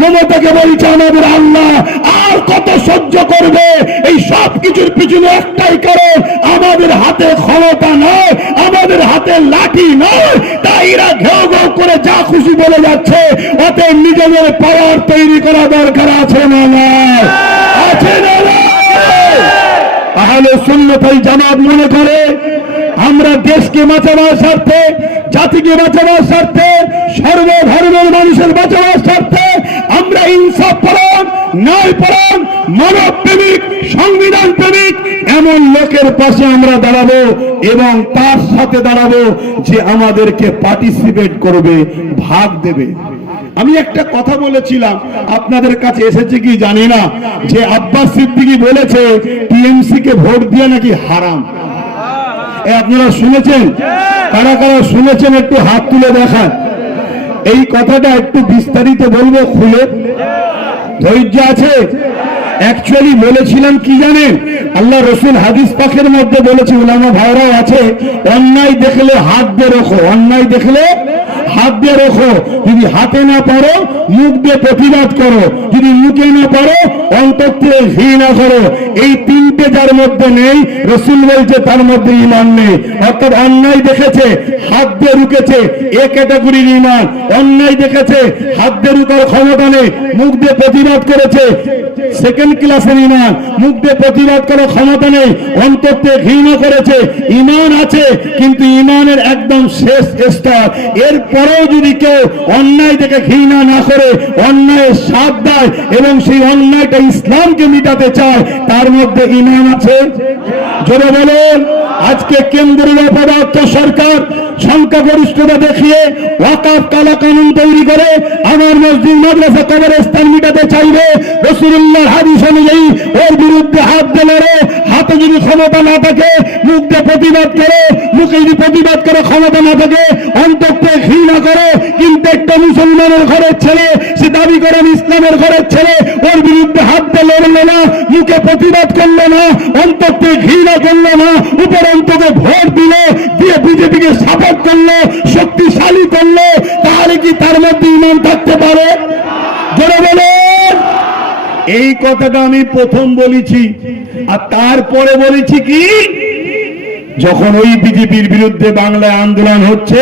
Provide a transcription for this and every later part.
মমতাকে বলছে আমাদের আল্লাহ, আর কত সহ্য করবে এই সব কিছুর পিছনে একটাই কারণ, আমাদের হাতে ক্ষমতা নয় আমাদের হাতে লাঠি নয় তাই এরা ঘেউ ঘেউ করে যা খুশি বলে যাচ্ছে, অতএব নিজেদের পাওয়ার তৈরি করা দরকার আছে না? আছে না তাহলে সুন্নতাই জামাত মনে করে, আমরা দেশকে বাঁচাবার স্বার্থে, জাতিকে বাঁচাবার স্বার্থে, সর্বধর্মের মানুষের বাঁচাবার স্বার্থে আমরা ইনসাফ পরণ ন্যায় পরণ মানব প্রেমিক সংবিধান প্রেমিক এমন লোকের পাশে আমরা দাঁড়াবো এবং তার সাথে দাঁড়াবো যে আমাদেরকে পার্টিসিপেট করবে, ভাগ দেবে। আমি একটা কথা বলেছিলাম, আপনাদের কাছে এসেছে কি জানি না, যে আব্বাস সিদ্দিকি বলেছে টিএমসি কে ভোট দিয়ে নাকি হারাম। আপনারা শুনেছেন? কারা কারা শুনেছেন একটু হাত তুলে দেখান। এই কথাটা একটু বিস্তারিত বলব, খুলে। ধৈর্য আছে? অ্যাকচুয়ালি বলেছিলাম কি জানেন? আল্লাহ রসুল হাদিস পাখের মধ্যে বলেছে, উলামা ভাইরাও আছে, অন্যায় দেখলে হাত দিয়ে রোখো, অন্যায় দেখলে হাত দিয়ে রোখো। যদি হাতে না পারো, মুখ দিয়ে প্রতিবাদ করো। যদি মুখে না পারো অন্তর ঘৃণা করো। এই তিনটে যার মধ্যে নেই, রসুল বলছে তার মধ্যে ইমান নেই। অর্থাৎ অন্যায় দেখেছে, হাত দিয়ে রুকেছে এ ক্যাটাগরির ইমান অন্যায় দেখেছে, হাত দিয়ে রুকার ক্ষমতা নেই, মুখ দিয়ে প্রতিবাদ করেছে। সেকেন্ড ক্লাসের ইমান মুখ দিয়ে প্রতিবাদ করার ক্ষমতা নেই। অন্তর থেকে ঘৃণা করেছে। ইমান আছে, কিন্তু ইমানের একদম শেষ স্তর। এর পরেও যদি কেউ অন্যায় থেকে ঘৃণা না করে অন্যায়ের সাথ দেয় এবং সেই অন্যায়টা ইসলামকে মিটাতে চায়, তার মধ্যে ইমান আছে? জোরে বলেন, আজকে কেন্দ্রীয় পদার্থ সরকার সংখ্যাগরিষ্ঠতা দেখিয়ে ওয়াকাফ কালা কানুন তৈরি করে আমার মসজিদ মাদ্রাসা কবরস্থান মিটাতে চাইবে। রসুল্লাহ হাদিস অনুযায়ী ওর বিরুদ্ধে হাত দিলে হাতে যদি ক্ষমতা না থাকে, মুখ দিয়ে প্রতিবাদ করে, মুখে যদি প্রতিবাদ করে, ক্ষমতা না থাকে অন্তত ঘৃণা করে, কিন্তু একটা মুসলমানের ঘরের ছেলে, সে দাবি করেন ইসলামের ঘরের ছেলে, ওর বিরুদ্ধে হাত দিয়ে লড়লো না, মুখে প্রতিবাদ করল না, অন্তরকে ঘৃণা করল না উপরন্তকে ভোট দিল, দিয়ে বিজেপিকে সাপোর্ট করল, শক্তিশালী করল, তাহলে কি তার মধ্যে ইমান থাকতে পারে? জোরে বলেন। এই কথাটা আমি প্রথম বলেছি, আর তারপরে বলেছি কি? যখন ওই বিজেপির বিরুদ্ধে বাংলায় আন্দোলন হচ্ছে,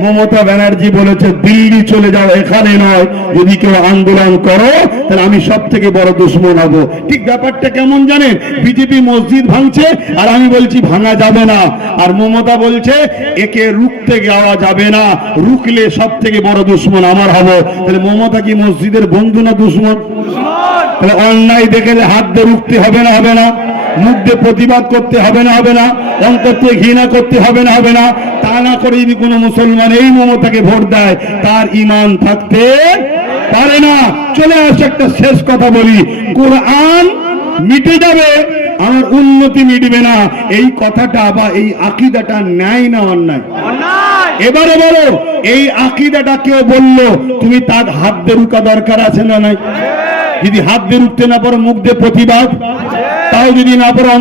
মমতা ব্যানার্জি বলেছে, দিল্লি চলে যাও, এখানে নয়। যদি কেউ আন্দোলন করো, তাহলে আমি সব থেকে বড় দুশ্মন হব। ঠিক ব্যাপারটা কেমন জানেন? বিজেপি মসজিদ ভাঙছে, আর আমি বলছি, ভাঙা যাবে না। আর মমতা বলছে, একে রুখতে যাওয়া যাবে না। রুখলে সব থেকে বড় দুশ্মন আমার হব। তাহলে মমতা কি মসজিদের বন্ধু না দুশ্মন? তাহলে অন্যায় দেখে হাত দিয়ে রুখতে হবে না হবে না। মুখ দিয়ে প্রতিবাদ করতে হবে না হবে না। অন্তর থেকে ঘৃণা করতে হবে না হবে না। তা না করে যদি কোনো মুসলমান এই মমতাকে ভোট দেয় তার ইমান থাকতে পারে না। চলে আসে একটা শেষ কথা বলি। কোরআন মিটে যাবে আমার উন্নতি মিটবে না। এই কথাটা বা এই আকিদাটা ন্যায় না অন্যায়? এবারে বলো এই আকিদাটা কেউ বলল তুমি তার হাত দিয়ে রুকা দরকার আছে না নাই? যদি হাত দিয়ে রুখতে না পারো মুখ দিয়ে প্রতিবাদ? তাও যদি না পারো